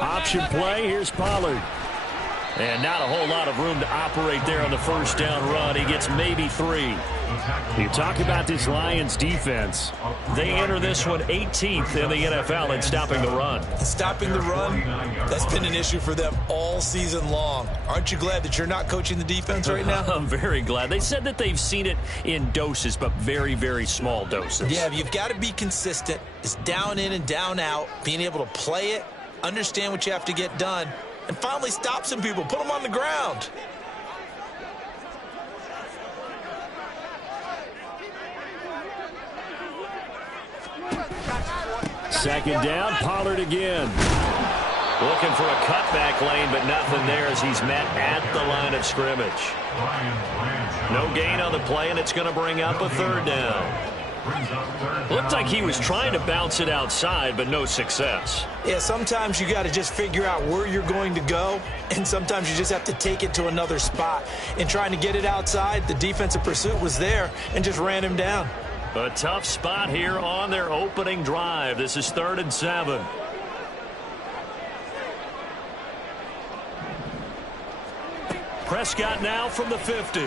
Option play. Here's Pollard. And not a whole lot of room to operate there on the first down run. He gets maybe 3. You talk about this Lions defense. They enter this one 18th in the NFL in stopping the run. Stopping the run, that's been an issue for them all season long. Aren't you glad that you're not coaching the defense right now? I'm very glad. They said that they've seen it in doses, but very, very small doses. Yeah, you've got to be consistent. It's down in and down out, being able to play it, understand what you have to get done, and finally stop some people, put them on the ground. Second down, Pollard again. Looking for a cutback lane, but nothing there as he's met at the line of scrimmage. No gain on the play, and it's going to bring up a third down. Looked like he was trying to bounce it outside, but no success. Yeah, sometimes you got to just figure out where you're going to go, and sometimes you just have to take it to another spot. In trying to get it outside, the defensive pursuit was there and just ran him down. A tough spot here on their opening drive. This is 3rd and 7. Prescott now from the 50.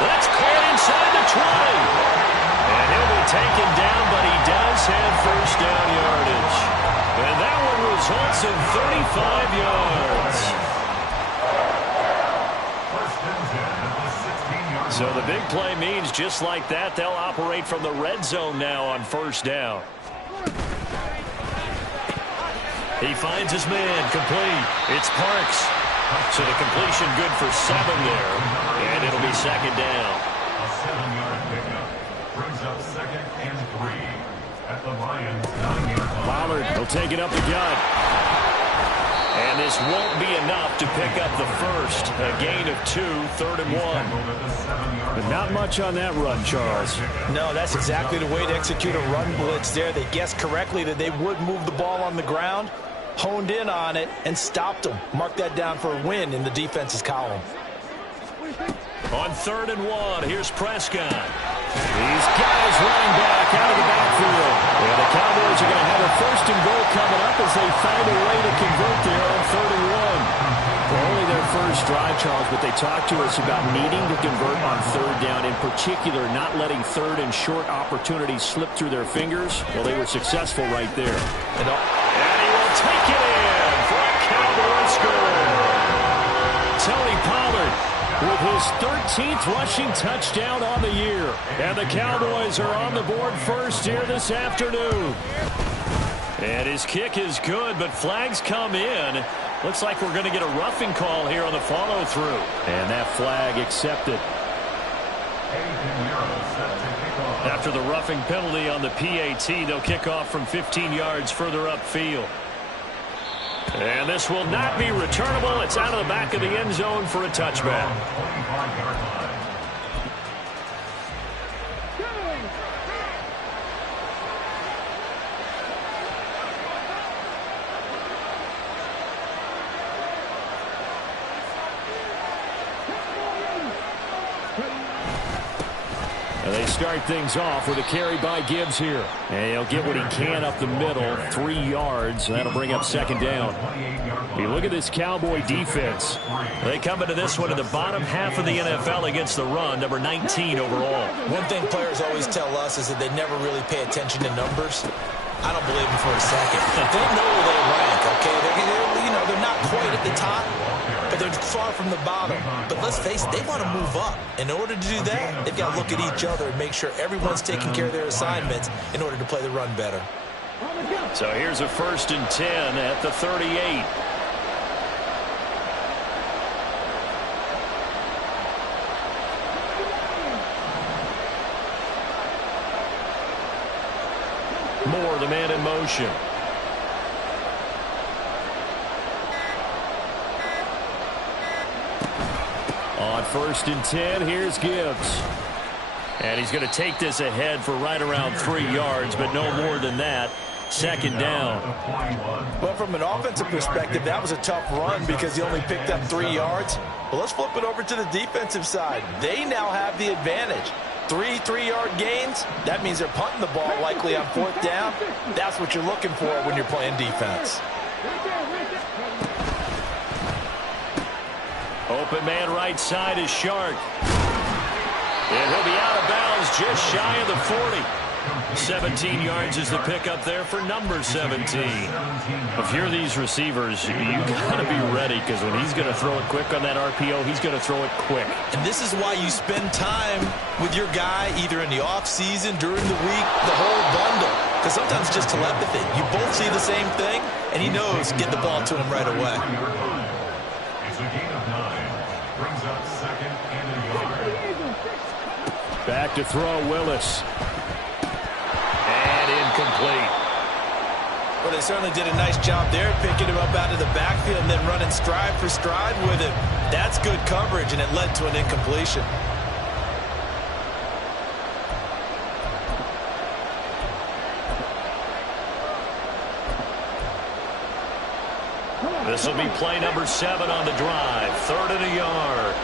That's caught inside the 20. And he'll be taken down, but he does have first down yardage. And that one results in 35 yards. So the big play means just like that, they'll operate from the red zone now on first down. He finds his man, complete. It's Parks. So the completion good for 7 there. And it'll be second down. A 7-yard pickup brings up 2nd and 3 at the Lions 9-yard line. Pollard will take it up the gut. And this won't be enough to pick up the first. A gain of 2, 3rd and 1. But not much on that run, Charles. No, that's exactly the way to execute a run blitz there. They guessed correctly that they would move the ball on the ground, honed in on it, and stopped them. Mark that down for a win in the defense's column. On 3rd and 1, here's Prescott. These guys running back out of the backfield. And the Cowboys are going to have a 1st and goal coming up as they find a way to convert there on 3rd and 1. Well, only their first drive, Charles, but they talked to us about needing to convert on 3rd down, in particular not letting 3rd and short opportunities slip through their fingers. Well, they were successful right there. And he will take it in for a Cowboy score. Tony Pollard with his 13th rushing touchdown on the year. And the Cowboys are on the board first here this afternoon. And his kick is good, but flags come in. Looks like we're going to get a roughing call here on the follow-through. And that flag accepted. After the roughing penalty on the PAT, they'll kick off from 15 yards further upfield. And this will not be returnable. It's out of the back of the end zone for a touchback. And they start things off with a carry by Gibbs here. And he'll get what he can up the middle, 3 yards. And that'll bring up second down. You look at this Cowboy defense. They come into this one in the bottom half of the NFL against the run, number 19 overall. One thing players always tell us is that they never really pay attention to numbers. I don't believe them for a second. They know where they rank, okay? They're not quite at the top, but they're far from the bottom. But let's face it, they want to move up. In order to do that, they've got to look at each other and make sure everyone's taking care of their assignments in order to play the run better. So here's a 1st and 10 at the 38. Moore, the man in motion. On 1st and 10, here's Gibbs. And he's going to take this ahead for right around 3 yards, but no more than that. second down. Well, from an offensive perspective, that was a tough run because he only picked up 3 yards. But let's flip it over to the defensive side. They now have the advantage. 3 3-yard gains, that means they're punting the ball likely on 4th down. That's what you're looking for when you're playing defense. Open man right side is Shark. And he'll be out of bounds just shy of the 40. 17 yards is the pickup there for number 17. If you're these receivers, you got to be ready because when he's going to throw it quick on that RPO, he's going to throw it quick. And this is why you spend time with your guy either in the offseason, during the week, the whole bundle. Because sometimes it's just telepathy. You both see the same thing, and he knows get the ball to him right away. It's a gain of 9. Brings up second and a yard. Back to throw, Willis. And incomplete. Well, they certainly did a nice job there, picking him up out of the backfield and then running stride for stride with him. That's good coverage, and it led to an incompletion. This will be play number 7 on the drive. 3rd and a yard.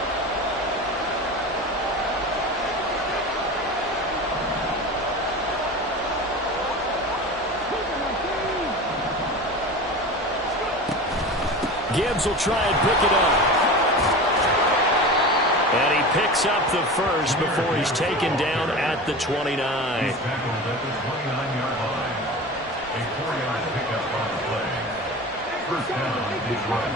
Gibbs will try and pick it up. And he picks up the first before he's taken down at the 29. He's tackled at the 29-yard line. A 4-yard pickup on the play. First down is right.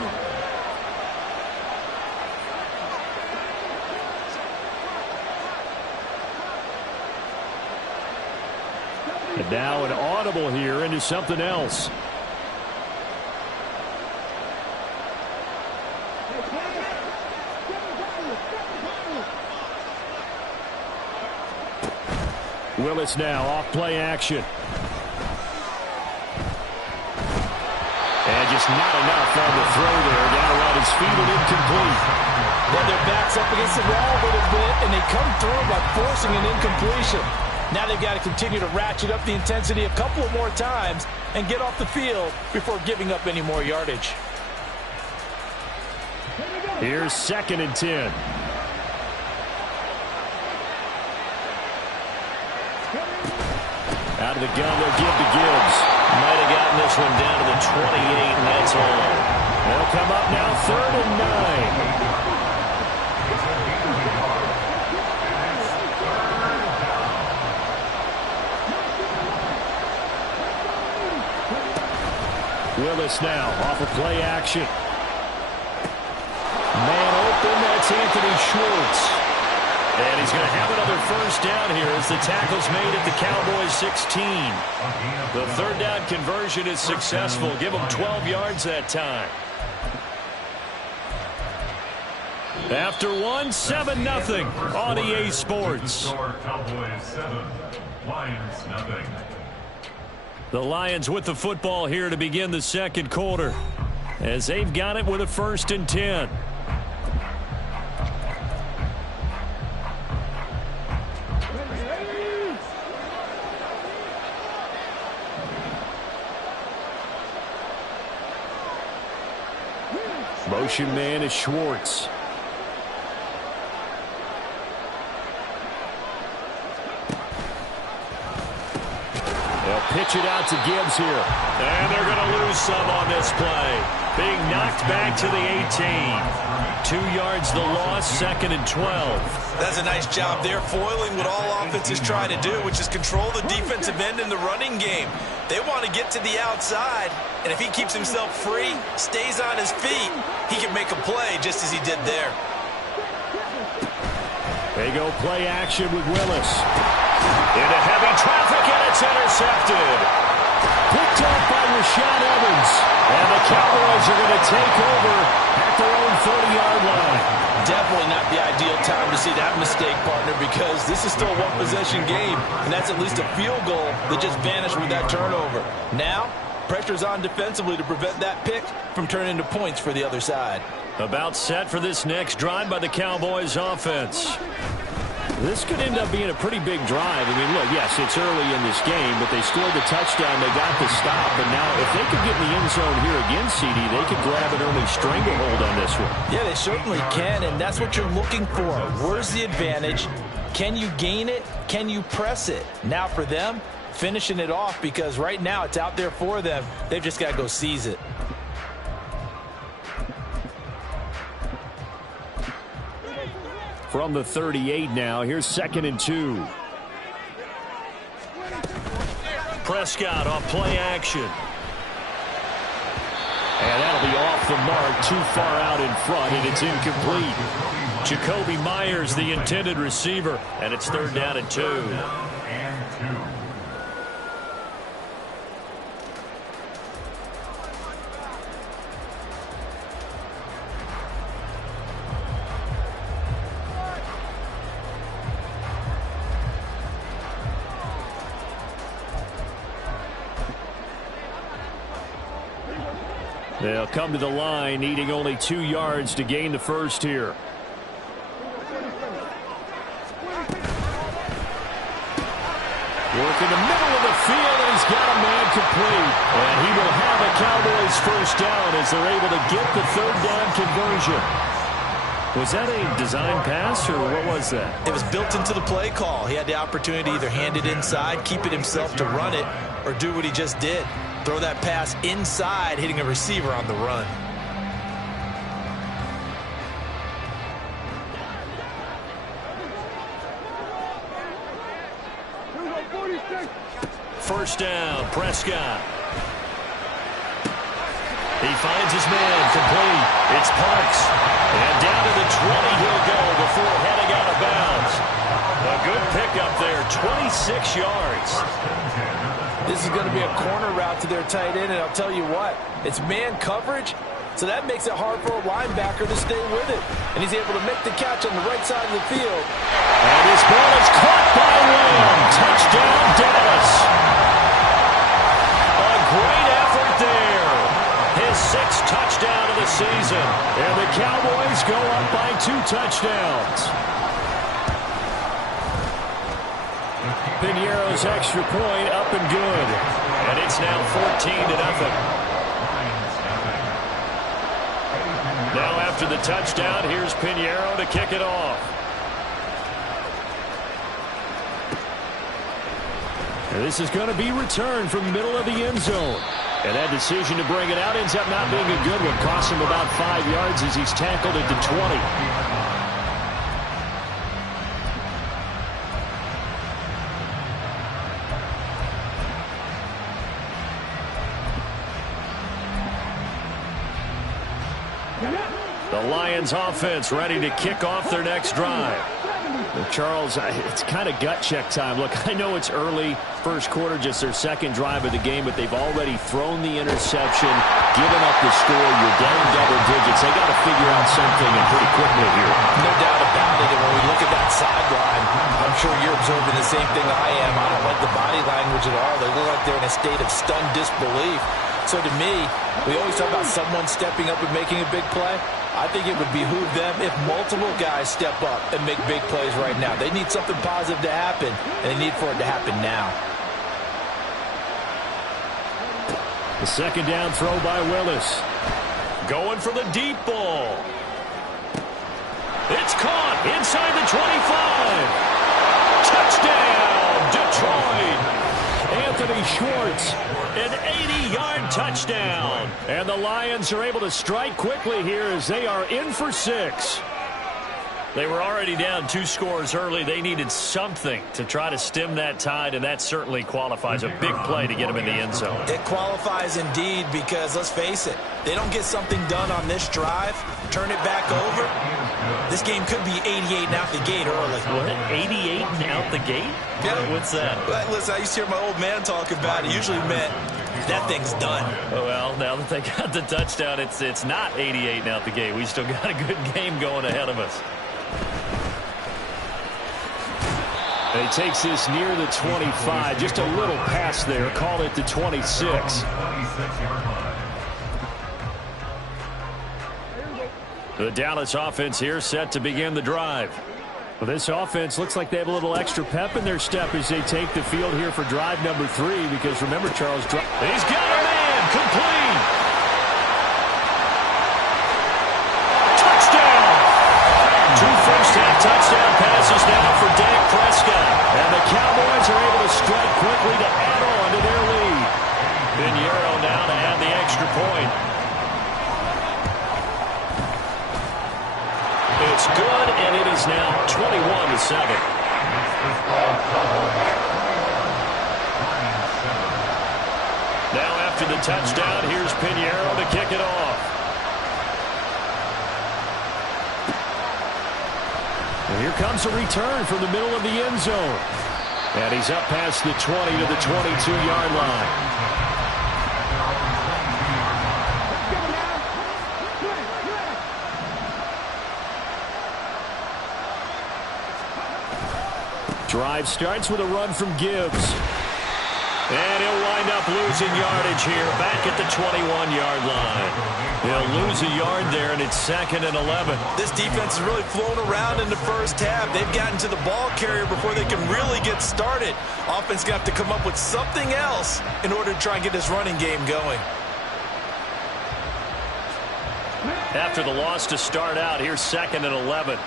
And now an audible here into something else. Willis now off play action. And just not enough on the throw there. Down around his feet and incomplete. Well, their backs up against the wall a little bit, and they come through by forcing an incompletion. Now they've got to continue to ratchet up the intensity a couple of more times and get off the field before giving up any more yardage. Here's 2nd and 10. Out of the gun, they'll give to Gibbs. Might have gotten this one down to the 28, and that's all. They'll come up now 3rd and 9. Willis now off of play action. Man open, that's Anthony Schwartz. And he's going to have another first down here as the tackle's made at the Cowboys 16. The 3rd down conversion is successful. Give them 12 yards that time. After 1, 7-0 on EA Sports. Cowboys 7, Lions nothing. The Lions with the football here to begin the 2nd quarter as they've got it with a 1st and 10. Motion man is Schwartz. They'll pitch it out to Gibbs here. And they're going to lose some on this play. Being knocked back to the 18. 2 yards the loss, 2nd and 12. That's a nice job there, foiling what all offenses try to do, which is control the defensive end in the running game. They want to get to the outside, and if he keeps himself free, stays on his feet, he can make a play just as he did there. They go play action with Willis. Into heavy traffic, and it's intercepted. Picked up by Rashaan Evans. And the Cowboys are going to take over at their own 30-yard line. Definitely not the ideal time to see that mistake, partner, because this is still a one-possession game, and that's at least a field goal that just vanished with that turnover. Now, pressure's on defensively to prevent that pick from turning into points for the other side. About set for this next drive by the Cowboys offense. This could end up being a pretty big drive. I mean, look, yes, it's early in this game, but they scored the touchdown. They got the stop. And now if they could get in the end zone here again, CD, they could grab an early stranglehold on this one. Yeah, they certainly can, and that's what you're looking for. Where's the advantage? Can you gain it? Can you press it? Now for them, finishing it off, because right now it's out there for them. They've just got to go seize it. From the 38 now, here's 2nd and 2. Prescott on play action. And that'll be off the mark, too far out in front, and it's incomplete. Jacoby Myers, the intended receiver, and it's 3rd down and 2. They'll come to the line, needing only 2 yards to gain the first here. Work in the middle of the field, and he's got a man complete. And he will have a Cowboys first down as they're able to get the 3rd down conversion. Was that a design pass, or what was that? It was built into the play call. He had the opportunity to either hand it inside, keep it himself to run it, or do what he just did. Throw that pass inside, hitting a receiver on the run. First down, Prescott. He finds his man, complete. It's Parks. And down to the 20 he'll go before heading out of bounds. A good pickup there, 26 yards. This is going to be a corner route to their tight end, and I'll tell you what, it's man coverage, so that makes it hard for a linebacker to stay with it. And he's able to make the catch on the right side of the field. And this ball is caught by Lamb. Touchdown, Dallas. A great effort there. His 6th touchdown of the season. And the Cowboys go up by 2 touchdowns. Piñeiro's extra point up and good. And it's now 14-0. Now after the touchdown, here's Piñeiro to kick it off. And this is going to be returned from the middle of the end zone. And that decision to bring it out ends up not being a good one. Cost him about 5 yards as he's tackled at the 20. The Lions offense ready to kick off their next drive. Well, Charles, it's kind of gut check time. Look, I know it's early, first quarter, just their 2nd drive of the game, but they've already thrown the interception, given up the score. You're down double digits. They got to figure out something and pretty quickly here. No doubt about it. And when we look at that sideline, I'm sure you're observing the same thing I am. I don't like the body language at all. They look like they're in a state of stunned disbelief. So to me, we always talk about someone stepping up and making a big play. I think it would behoove them if multiple guys step up and make big plays right now. They need something positive to happen, and they need for it to happen now. The 2nd down throw by Willis. Going for the deep ball. It's caught inside the 25. Touchdown, Detroit. Anthony Schwartz, an 80-yard touchdown. And the Lions are able to strike quickly here as they are in for 6. They were already down 2 scores early. They needed something to try to stem that tide, and that certainly qualifies. A big play to get them in the end zone. It qualifies indeed because, let's face it, they don't get something done on this drive, turn it back over, this game could be 88 and out the gate early. What, 88 and out the gate? Yeah. What's that? Listen, I used to hear my old man talk about it. It usually meant that thing's done. Oh, well, now that they got the touchdown, it's not 88 and out the gate. We still got a good game going ahead of us. And he takes this near the 25. Just a little pass there. Call it the 26. The Dallas offense here set to begin the drive. Well, this offense looks like they have a little extra pep in their step as they take the field here for drive number 3, because remember, Charles, he's got a man, complete. Touchdown. 2 first-half touchdown passes now for Dak Prescott. And the Cowboys are able to strike quickly to add on to their lead. Pinheiro now to add the extra point. It's good, and it is now 21-7. Now after the touchdown, here's Pinheiro to kick it off. And here comes a return from the middle of the end zone. And he's up past the 20 to the 22-yard line. Drive starts with a run from Gibbs. And he'll wind up losing yardage here back at the 21-yard line. He'll lose a yard there, and it's 2nd and 11. This defense is really flown around in the first half. They've gotten to the ball carrier before they can really get started. Offense got to come up with something else in order to try and get this running game going. After the loss to start out, here's 2nd and 11.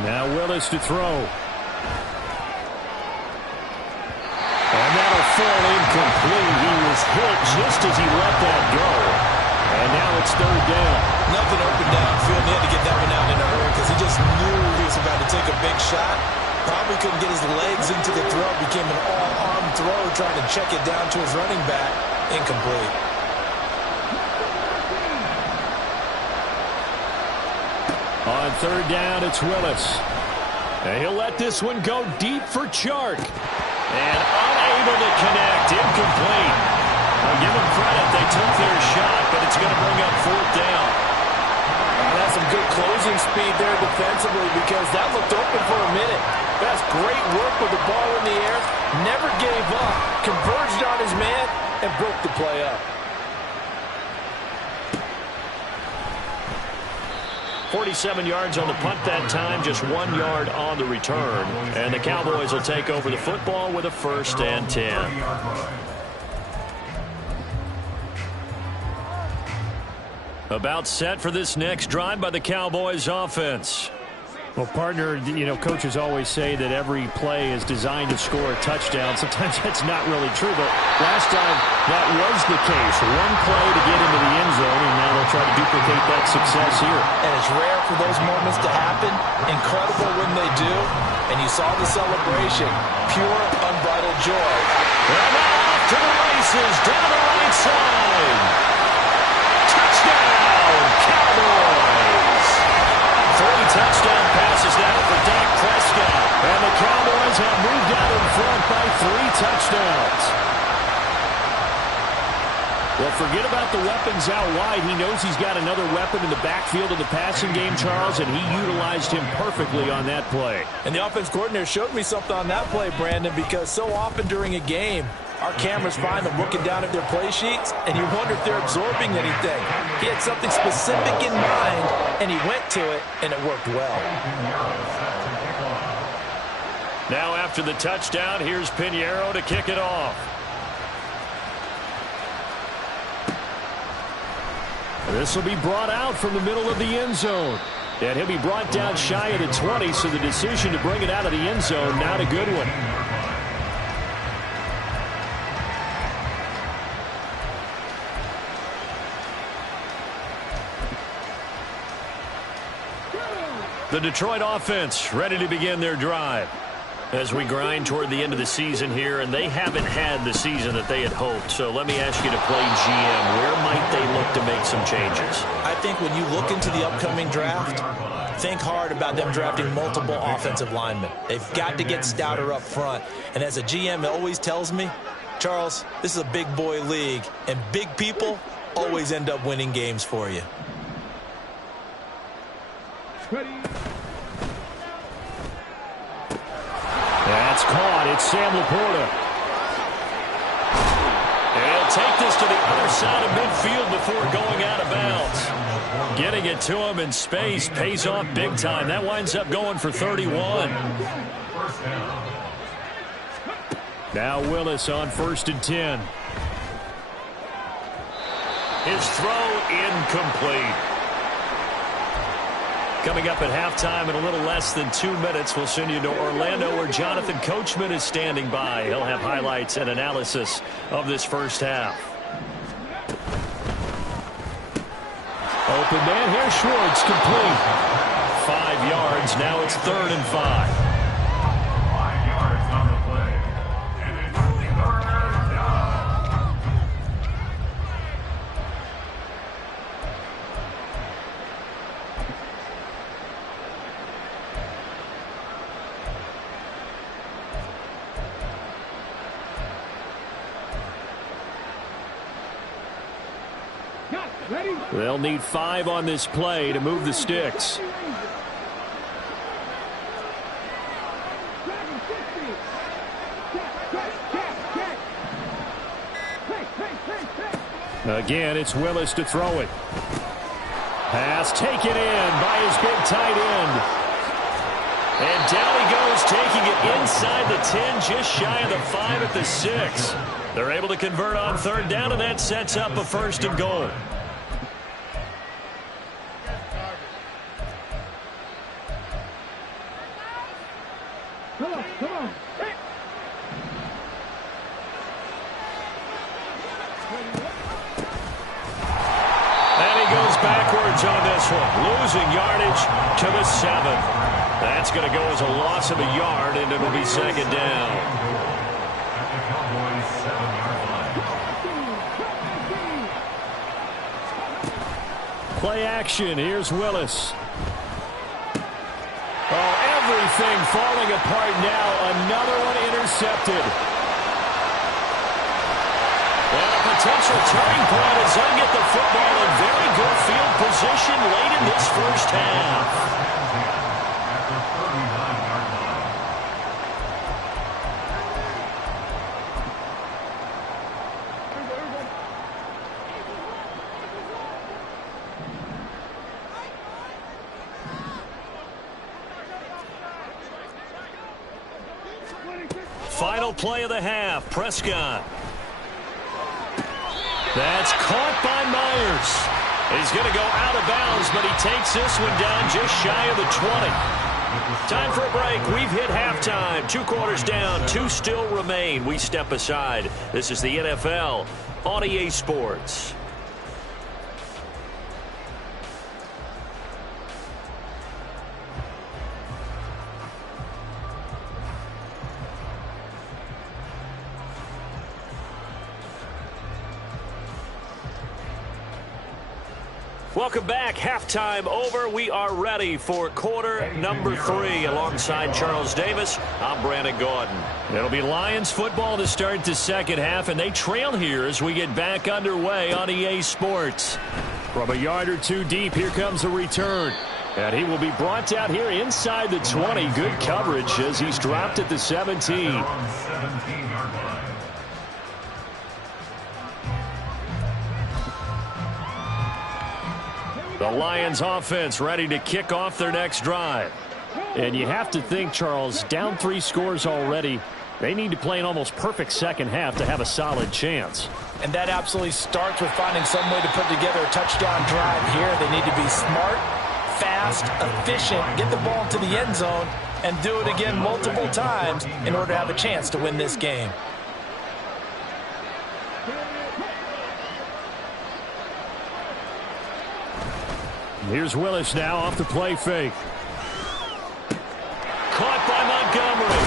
Now Willis to throw. And that'll fall incomplete. He was hit just as he let that go. And now it's 3rd down. Nothing open downfield. He had to get that one out in a hurry because he just knew he was about to take a big shot. Probably couldn't get his legs into the throw. Became an all-arm throw trying to check it down to his running back. Incomplete. On 3rd down, it's Willis. And he'll let this one go deep for Chark. And unable to connect. Incomplete. I'll give them credit. They took their shot, but it's going to bring up 4th down. That's some good closing speed there defensively, because that looked open for a minute. That's great work with the ball in the air. Never gave up. Converged on his man and broke the play up. 47 yards on the punt that time, just 1 yard on the return. And the Cowboys will take over the football with a 1st and 10. About set for this next drive by the Cowboys offense. Well, partner, you know, coaches always say that every play is designed to score a touchdown. Sometimes that's not really true, but last time that was the case. 1 play to get into the end zone, and now they'll try to duplicate that success here. And it's rare for those moments to happen. Incredible when they do. And you saw the celebration. Pure, unbridled joy. And now off to the races, down the right side. Touchdown, Cowboys! 3 touchdown passes now for Dak Prescott. And the Cowboys have moved out in front by 3 touchdowns. Well, forget about the weapons out wide. He knows he's got another weapon in the backfield of the passing game, Charles, and he utilized him perfectly on that play. And the offense coordinator showed me something on that play, Brandon, because so often during a game, our cameras find them looking down at their play sheets, and you wonder if they're absorbing anything. He had something specific in mind, and he went to it, and it worked well. Now after the touchdown, here's Pinheiro to kick it off. This will be brought out from the middle of the end zone. And he'll be brought down shy of the 20, so the decision to bring it out of the end zone, not a good one. The Detroit offense ready to begin their drive as we grind toward the end of the season here, and they haven't had the season that they had hoped. So let me ask you to play GM. Where might they look to make some changes? I think when you look into the upcoming draft, think hard about them drafting multiple offensive linemen. They've got to get stouter up front. And as a GM, it always tells me, Charles, this is a big boy league, and big people always end up winning games for you. That's caught. It's Sam Laporta. He'll take this to the other side of midfield before going out of bounds. Getting it to him in space pays off big time. That winds up going for 31. Now Willis on 1st and 10. His throw incomplete. Coming up at halftime in a little less than 2 minutes, we'll send you to Orlando where Jonathan Coachman is standing by. He'll have highlights and analysis of this first half. Open man here, Schwartz, complete. 5 yards, now it's 3rd and 5. 5 yards on the play. And it's 3rd down. They'll need 5 on this play to move the sticks. Again, it's Willis to throw it. Pass taken in by his big tight end. And down he goes, taking it inside the 10, just shy of the 5 at the 6. They're able to convert on 3rd down, and that sets up a 1st and goal. Come on. And he goes backwards on this one, losing yardage to the 7. That's going to go as a loss of a yard, and it'll be 2nd down. At the Cowboys' 7-yard line. Play action. Here's Willis. Oh, everything falling apart now. Another one intercepted. And a potential turning point as they get the football in very good field position late in this first half. At the 39-yard line. Final play of the half. Prescott. That's caught by Myers. He's going to go out of bounds, but he takes this one down just shy of the 20. Time for a break. We've hit halftime. 2 quarters down. 2 still remain. We step aside. This is the NFL on EA Sports. Welcome back. Halftime over. We are ready for quarter number 3. Alongside Charles Davis, I'm Brandon Gordon. It'll be Lions football to start the second half, and they trail here as we get back underway on EA Sports. From a yard or 2 deep, here comes the return. And he will be brought down here inside the 20. Good coverage as he's dropped at the 17. 17-yard line. The Lions offense ready to kick off their next drive. And you have to think, Charles, down 3 scores already. They need to play an almost perfect second half to have a solid chance. And that absolutely starts with finding some way to put together a touchdown drive here. They need to be smart, fast, efficient, get the ball into the end zone, and do it again multiple times in order to have a chance to win this game. Here's Willis now off the play fake. Caught by Montgomery.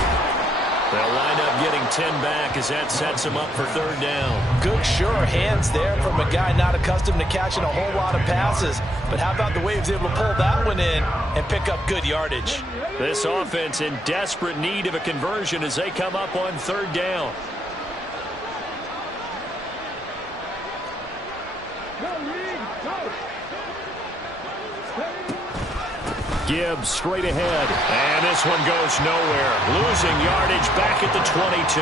They'll wind up getting 10 back as that sets him up for 3rd down. Good, sure hands there from a guy not accustomed to catching a whole lot of passes. But how about the way he was able to pull that one in and pick up good yardage? This offense in desperate need of a conversion as they come up on 3rd down. Gibbs straight ahead. And this one goes nowhere. Losing yardage back at the 22.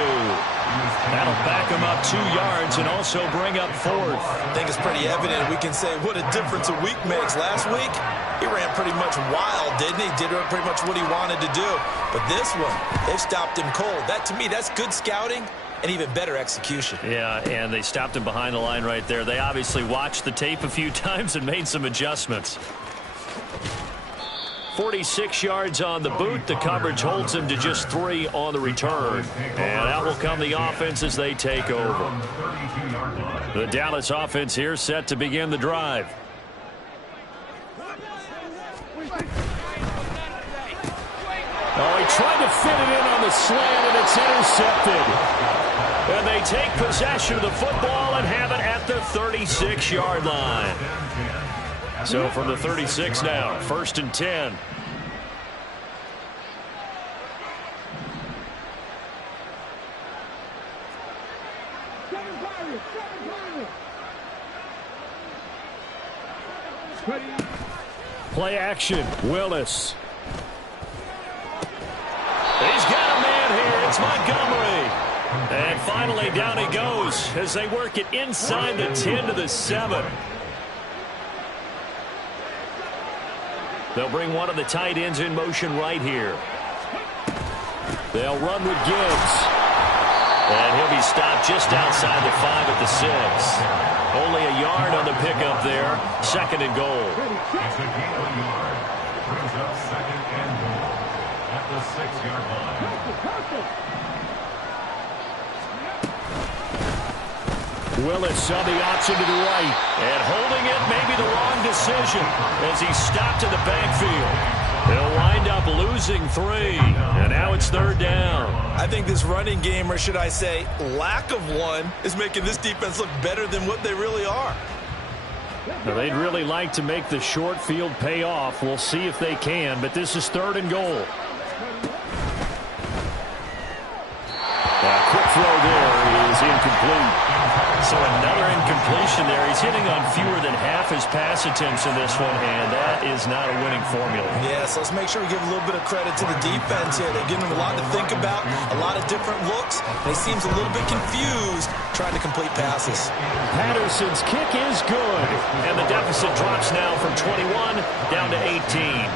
That'll back him up 2 yards and also bring up 4th. I think it's pretty evident. We can say what a difference a week makes. Last week, he ran pretty much wild, didn't he? Did pretty much what he wanted to do. But this one, they've stopped him cold. That, to me, that's good scouting and even better execution. Yeah, and they stopped him behind the line right there. They obviously watched the tape a few times and made some adjustments. 46 yards on the boot. The coverage holds him to just 3 on the return. And out will come the offense as they take over. The Dallas offense here set to begin the drive. Oh, he tried to fit it in on the slant, and it's intercepted. And they take possession of the football and have it at the 36-yard line. So from the 36 now, 1st and 10. Play action, Willis. He's got a man here. It's Montgomery. And finally down he goes as they work it inside the 10 to the 7. They'll bring one of the tight ends in motion right here. They'll run with Gibbs. And he'll be stopped just outside the 5 at the 6. Only a yard on the pickup there. 2nd and goal. It's a gain of a yard. Brings up 2nd and goal at the 6-yard line. Willis on the option to the right. And holding it may be the wrong decision as he's stopped in the backfield. They'll wind up losing 3. And now it's 3rd down. I think this running game, or should I say lack of one, is making this defense look better than what they really are. Now, they'd really like to make the short field pay off. We'll see if they can, but this is 3rd and goal. Quick throw there is incomplete. So another incompletion there. He's hitting on fewer than half his pass attempts in this one, and that is not a winning formula. Yes, let's make sure we give a little bit of credit to the defense here. They're giving him a lot to think about, a lot of different looks, and he seems a little bit confused trying to complete passes. Patterson's kick is good, and the deficit drops now from 21 down to 18.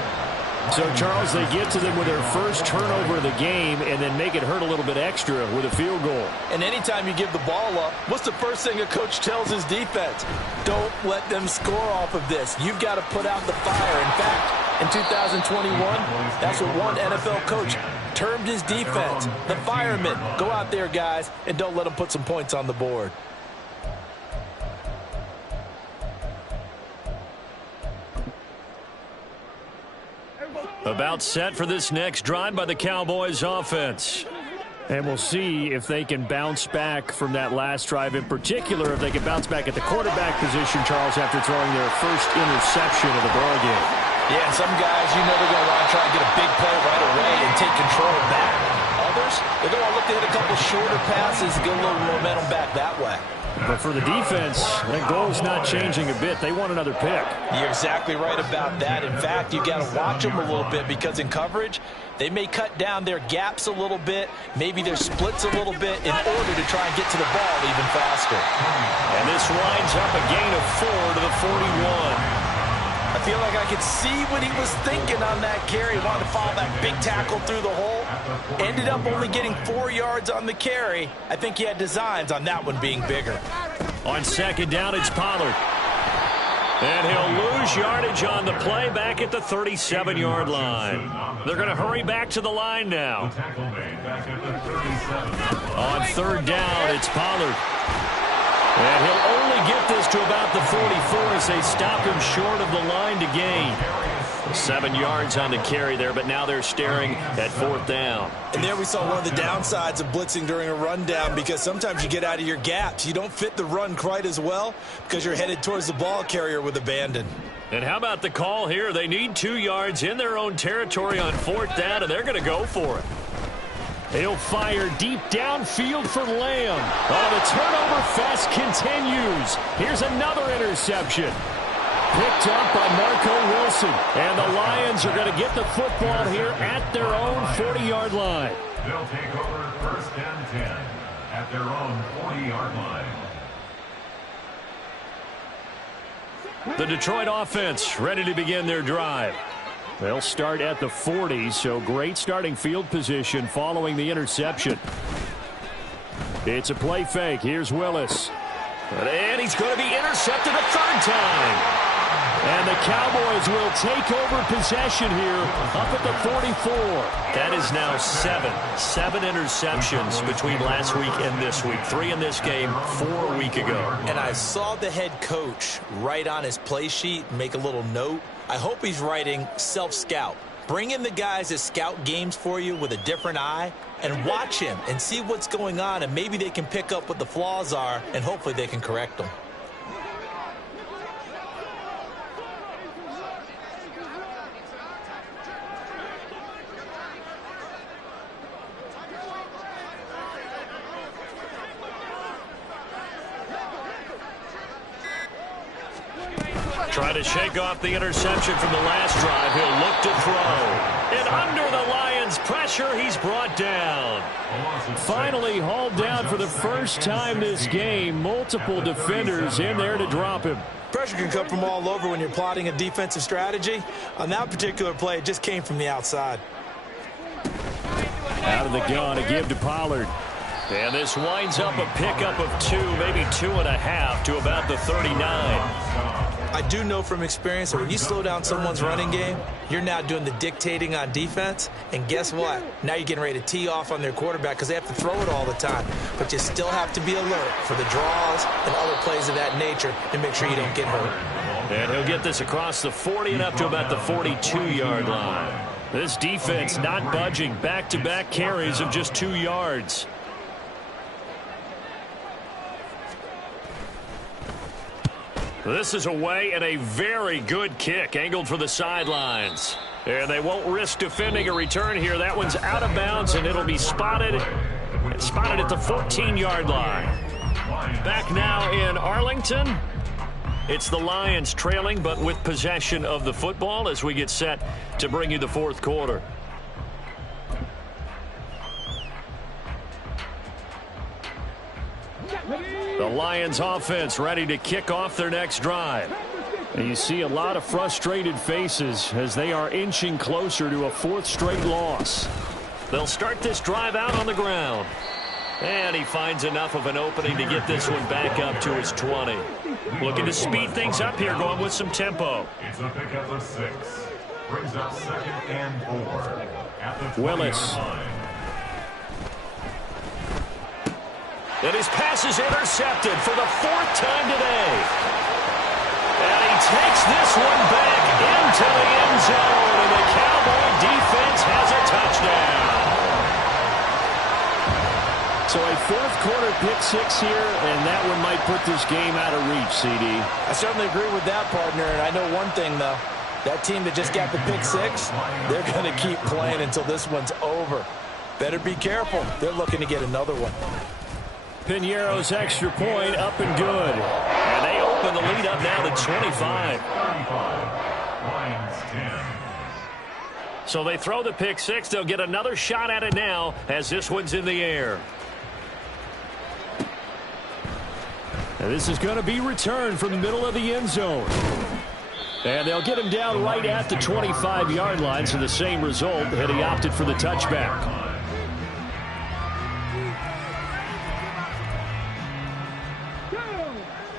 So, Charles, they get to them with their first turnover of the game and then make it hurt a little bit extra with a field goal. And anytime you give the ball up, what's the first thing a coach tells his defense? Don't let them score off of this. You've got to put out the fire. In fact, in 2021, that's what one NFL coach termed his defense. The firemen. Go out there, guys, and don't let them put some points on the board. About set for this next drive by the Cowboys offense. And we'll see if they can bounce back from that last drive. In particular, if they can bounce back at the quarterback position, Charles, after throwing their first interception of the ball game. Yeah, some guys, you know they're going to want to try to get a big play right away and take control back. Others, they're going to look to hit a couple shorter passes and get a little momentum back that way. But for the defense, that goal's not changing a bit. They want another pick. You're exactly right about that. In fact, you got to watch them a little bit because in coverage, they may cut down their gaps a little bit, maybe their splits a little bit in order to try and get to the ball even faster. And this winds up a gain of 4 to the 41. I feel like I could see what he was thinking on that carry. He wanted to follow that big tackle through the hole. Ended up only getting 4 yards on the carry. I think he had designs on that one being bigger. On 2nd down, it's Pollard. And he'll lose yardage on the play back at the 37-yard line. They're going to hurry back to the line now. On 3rd down, it's Pollard. And he'll only get this to about the 44 as they stop him short of the line to gain. 7 yards on the carry there, but now they're staring at 4th down. And there we saw one of the downsides of blitzing during a rundown because sometimes you get out of your gaps. You don't fit the run quite as well because you're headed towards the ball carrier with abandon. And how about the call here? They need 2 yards in their own territory on 4th down, and they're going to go for it. He'll fire deep downfield for Lamb. Oh, the turnover fest continues. Here's another interception. picked up by Marco Wilson. And the Lions are going to get the football here at their own 40-yard line. They'll take over 1st and 10 at their own 40-yard line. The Detroit offense ready to begin their drive. They'll start at the 40, so great starting field position following the interception. It's a play fake. Here's Willis. And he's going to be intercepted a 3rd time. And the Cowboys will take over possession here up at the 44. That is now 7 interceptions between last week and this week. 3 in this game, 4 a week ago. And I saw the head coach write on his play sheet, make a little note. I hope he's writing self-scout. Bring in the guys that scout games for you with a different eye and watch him and see what's going on, and maybe they can pick up what the flaws are, and hopefully they can correct them. Trying to shake off the interception from the last drive. He'll look to throw. And under the Lions' pressure, he's brought down. Finally hauled down for the first time this game. Multiple defenders in there to drop him. Pressure can come from all over when you're plotting a defensive strategy. On that particular play, it just came from the outside. Out of the gun, a give to Pollard. And this winds up a pickup of 2, maybe 2.5 to about the 39. I do know from experience that when you slow down someone's running game, you're now doing the dictating on defense. And guess what? Now you're getting ready to tee off on their quarterback because they have to throw it all the time. But you still have to be alert for the draws and other plays of that nature to make sure you don't get hurt. And he'll get this across the 40 and up to about the 42-yard line. This defense not budging. Back-to-back carries of just 2 yards. This is away and a very good kick angled for the sidelines. And they won't risk defending a return here. That one's out of bounds, and it'll be spotted at the 14-yard line. Back now in Arlington. It's the Lions trailing, but with possession of the football as we get set to bring you the 4th quarter. The Lions offense ready to kick off their next drive. And you see a lot of frustrated faces as they are inching closer to a 4th straight loss. They'll start this drive out on the ground. And he finds enough of an opening to get this one back up to his 20. Looking to speed things up here, going with some tempo. It's a pickup of 6. Brings up 2nd and 4 at the Willis. 20-yard line. And his pass is intercepted for the 4th time today. And he takes this one back into the end zone, and the Cowboy defense has a touchdown. So a 4th quarter pick 6 here, and that one might put this game out of reach, CD. I certainly agree with that, partner, and I know one thing, though. That team that just got the pick 6, they're going to keep playing until this one's over. Better be careful. They're looking to get another one. Piñeiro's extra point up and good. And they open the lead up now to 25. Lions 10. So they throw the pick 6. They'll get another shot at it now as this one's in the air. And this is going to be returned from the middle of the end zone. And they'll get him down right at the 25-yard line, so the same result, and he opted for the touchback.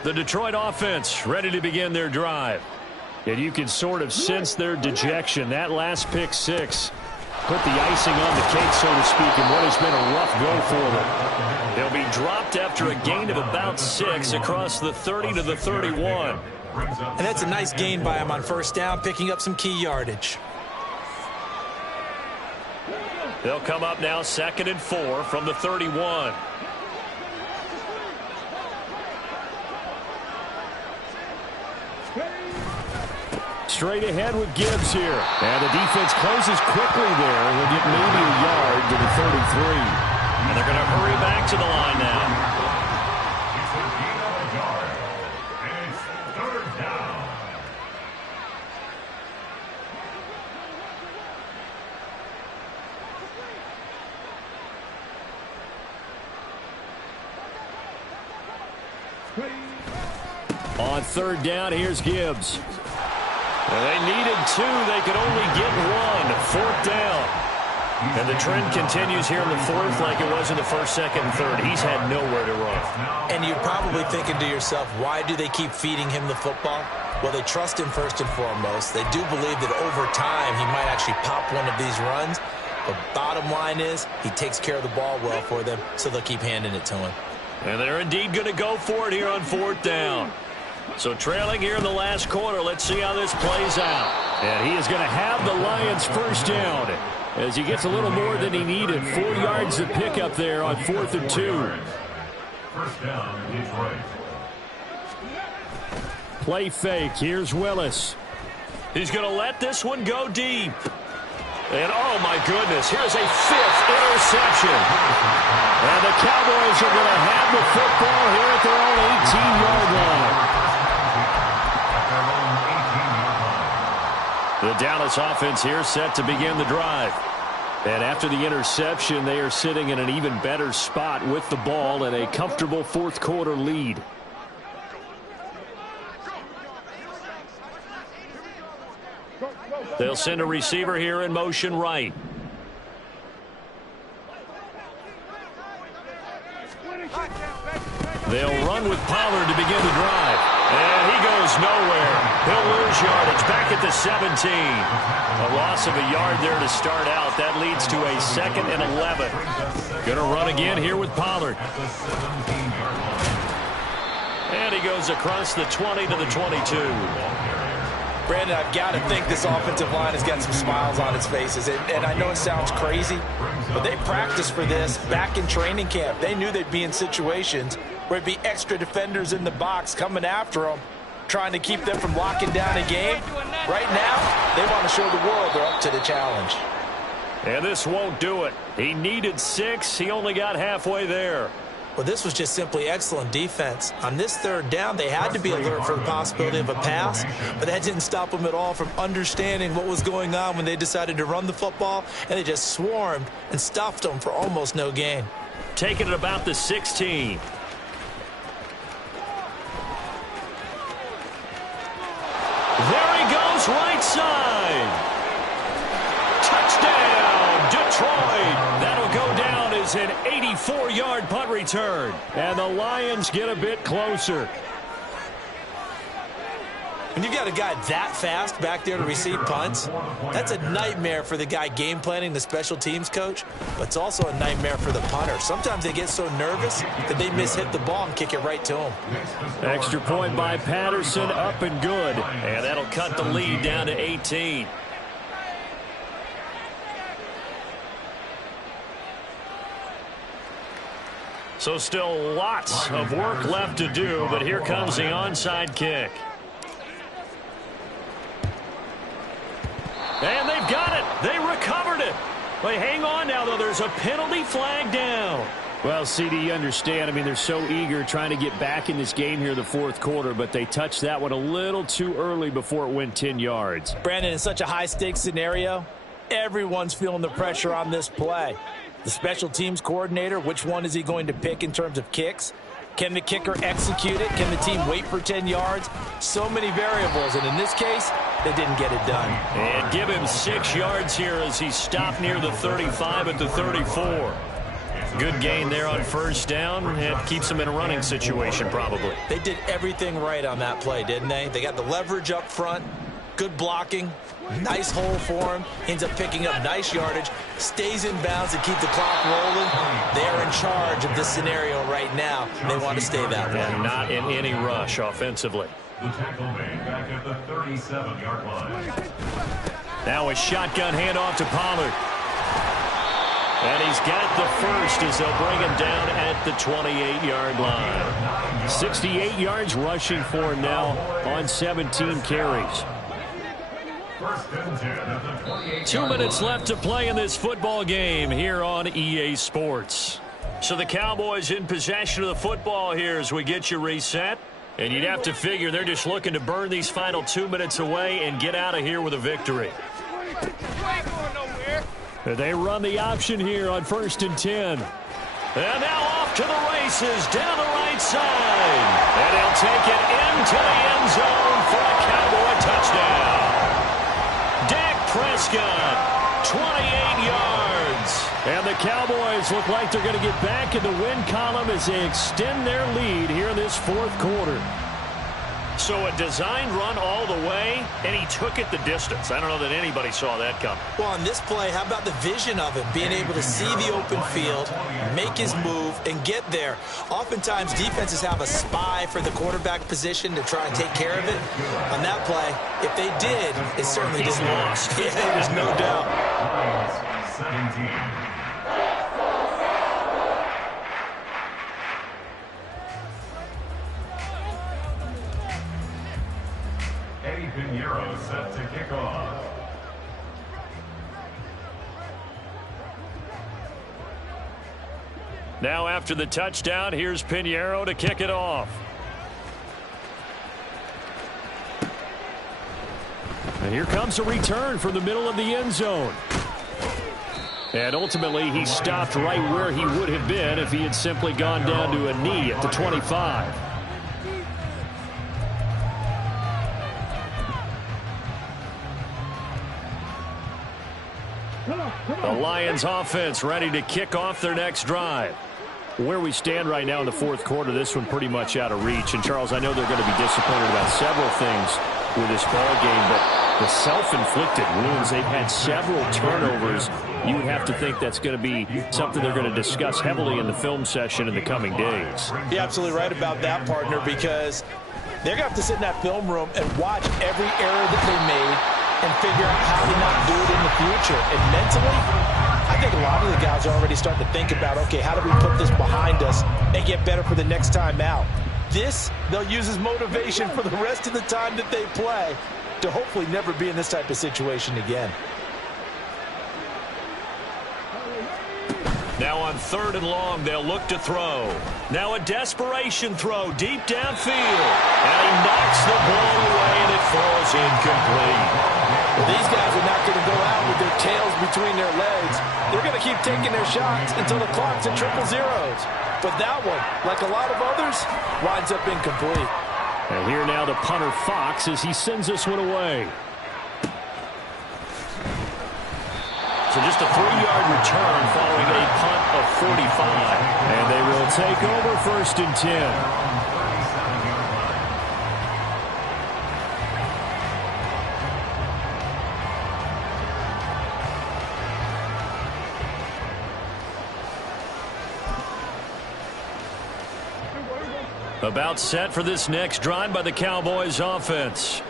The Detroit offense ready to begin their drive. And you can sort of sense their dejection. That last pick 6 put the icing on the cake, so to speak, in what has been a rough go for them. They'll be dropped after a gain of about 6 across the 30 to the 31. And that's a nice gain by him on 1st down, picking up some key yardage. They'll come up now 2nd and 4 from the 31. Straight ahead with Gibbs here. And the defense closes quickly there. He'll get maybe a yard to the 33. And they're going to hurry back to the line now. It's a gain of a yard. And it's 3rd down. On third down, here's Gibbs. They needed 2. They could only get 1. Fourth down. And the trend continues here in the fourth like it was in the first, second, and third. He's had nowhere to run. And you're probably thinking to yourself, why do they keep feeding him the football? Well, they trust him first and foremost. They do believe that over time he might actually pop one of these runs. But bottom line is he takes care of the ball well for them, so they'll keep handing it to him. And they're indeed going to go for it here on fourth down. So trailing here in the last quarter, let's see how this plays out. And he is going to have the Lions first down as he gets a little more than he needed. 4 yards to pick up there on 4th and 2. First down, Detroit. Play fake. Here's Willis. He's going to let this one go deep. And, oh, my goodness, here's a 5th interception. And the Cowboys are going to have the football here at their own 18-yard line. The Dallas offense here set to begin the drive. And after the interception, they are sitting in an even better spot with the ball and a comfortable fourth quarter lead. They'll send a receiver here in motion right. They'll run with Pollard to begin the drive. And he goes nowhere. He'll lose yardage back at the 17. A loss of a yard there to start out. That leads to a 2nd and 11. Going to run again here with Pollard. And he goes across the 20 to the 22. Brandon, I've got to think this offensive line has got some smiles on its faces. And I know it sounds crazy, but they practiced for this back in training camp. They knew they'd be in situations where it'd be extra defenders in the box coming after them, trying to keep them from locking down a game. Right now, they want to show the world they're up to the challenge. And this won't do it. He needed 6. He only got halfway there. Well, this was just simply excellent defense. On this third down, they had to be alert for the possibility of a pass, but that didn't stop them at all from understanding what was going on when they decided to run the football, and they just swarmed and stuffed them for almost no gain. Taking it about the 16. There he goes, right side. Touchdown, Detroit. That'll go down as an 84-yard punt return. And the Lions get a bit closer. When you've got a guy that fast back there to receive punts, that's a nightmare for the guy game planning, the special teams coach, but it's also a nightmare for the punter. Sometimes they get so nervous that they mishit the ball and kick it right to him. Extra point by Patterson, up and good. And that'll cut the lead down to 18. So still lots of work left to do, but here comes the onside kick. And they've got it. They recovered it. They hang on now, though. There's a penalty flag down. Well, CD, you understand. I mean, they're so eager trying to get back in this game here the fourth quarter, but they touched that one a little too early before it went 10 yards. Brandon, in such a high-stakes scenario, everyone's feeling the pressure on this play. The special teams coordinator, which one is he going to pick in terms of kicks? Can the kicker execute it? Can the team wait for 10 yards? So many variables, and in this case, they didn't get it done. And give him 6 yards here as he stopped near the 35 at the 34. Good gain there on first down. It keeps them in a running situation probably. They did everything right on that play, didn't they? They got the leverage up front, good blocking, nice hole for him. Ends up picking up nice yardage, stays in bounds to keep the clock rolling. They are in charge of this scenario right now. They want to stay that way. And not in any rush offensively. The tackle made back at the 37-yard line. Now a shotgun handoff to Pollard. And he's got the first as they'll bring him down at the 28-yard line. 68 yards rushing for him now on 17 carries. 2 minutes left to play in this football game here on EA Sports. So the Cowboys in possession of the football here as we get you reset. And you'd have to figure they're just looking to burn these final 2 minutes away and get out of here with a victory. They run the option here on 1st and 10. And now off to the races down the right side. And he'll take it into the end zone for a Cowboy touchdown. Dak Prescott, 28 yards. And the Cowboys look like they're going to get back in the win column as they extend their lead here in this fourth quarter. So a designed run all the way, and he took it the distance. I don't know that anybody saw that coming. Well, on this play, how about the vision of him, being able to see the open field, make his move, and get there. Oftentimes, defenses have a spy for the quarterback position to try and take care of it. On that play, if they did, it certainly didn't work. Yeah, there's no doubt. 17. Pinheiro set to kick off. Now after the touchdown, here's Pinheiro to kick it off. And here comes a return from the middle of the end zone. And ultimately, he stopped right where he would have been if he had simply gone down to a knee at the 25. The Lions offense ready to kick off their next drive. Where we stand right now in the fourth quarter, this one pretty much out of reach. And, Charles, I know they're going to be disappointed about several things with this ball game, but the self-inflicted wounds, they've had several turnovers. You would have to think that's going to be something they're going to discuss heavily in the film session in the coming days. You're absolutely right about that, partner, because they're going to have to sit in that film room and watch every error that they made and figure out how to not do it in the future. And mentally, I think a lot of the guys are already starting to think about, okay, how do we put this behind us and get better for the next time out? This, they'll use as motivation for the rest of the time that they play to hopefully never be in this type of situation again. Now on 3rd and long, they'll look to throw. Now a desperation throw deep downfield. And he knocks the ball away, and it falls incomplete. Well, these guys are not going to go out with their tails between their legs. They're going to keep taking their shots until the clock's at triple zeros. But that one, like a lot of others, winds up incomplete. And here now the punter Fox as he sends this one away. So just a 3-yard return following a punt of 45. And they will take over 1st and 10. About set for this next drive by the Cowboys offense.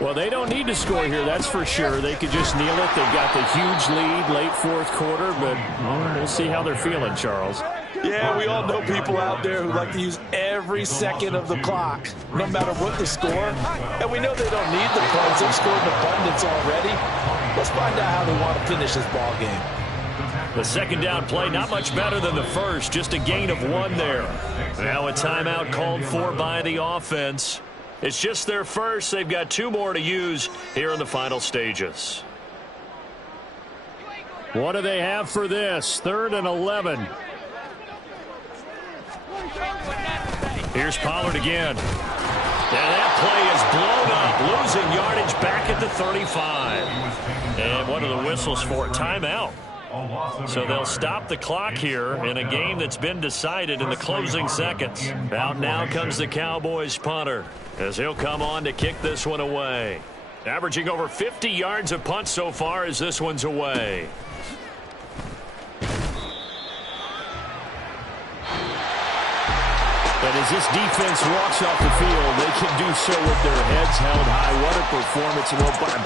Well, they don't need to score here, that's for sure. They could just kneel it. They've got the huge lead late fourth quarter, but we'll see how they're feeling, Charles. Yeah, we all know people out there who like to use every second of the clock, no matter what the score. And we know they don't need the points. They've scored in abundance already. Let's find out how they want to finish this ball game. The second down play, not much better than the first, just a gain of 1 there. Now a timeout called for by the offense. It's just their first. They've got 2 more to use here in the final stages. What do they have for this? 3rd and 11. Here's Pollard again. And that play is blown up, losing yardage back at the 35. And what are the whistles for? Timeout. So they'll stop the clock here in a game that's been decided in the closing seconds. Out now comes the Cowboys punter as he'll come on to kick this one away. Averaging over 50 yards of punt so far as this one's away. And as this defense walks off the field, they can do so with their heads held high. What a performance by the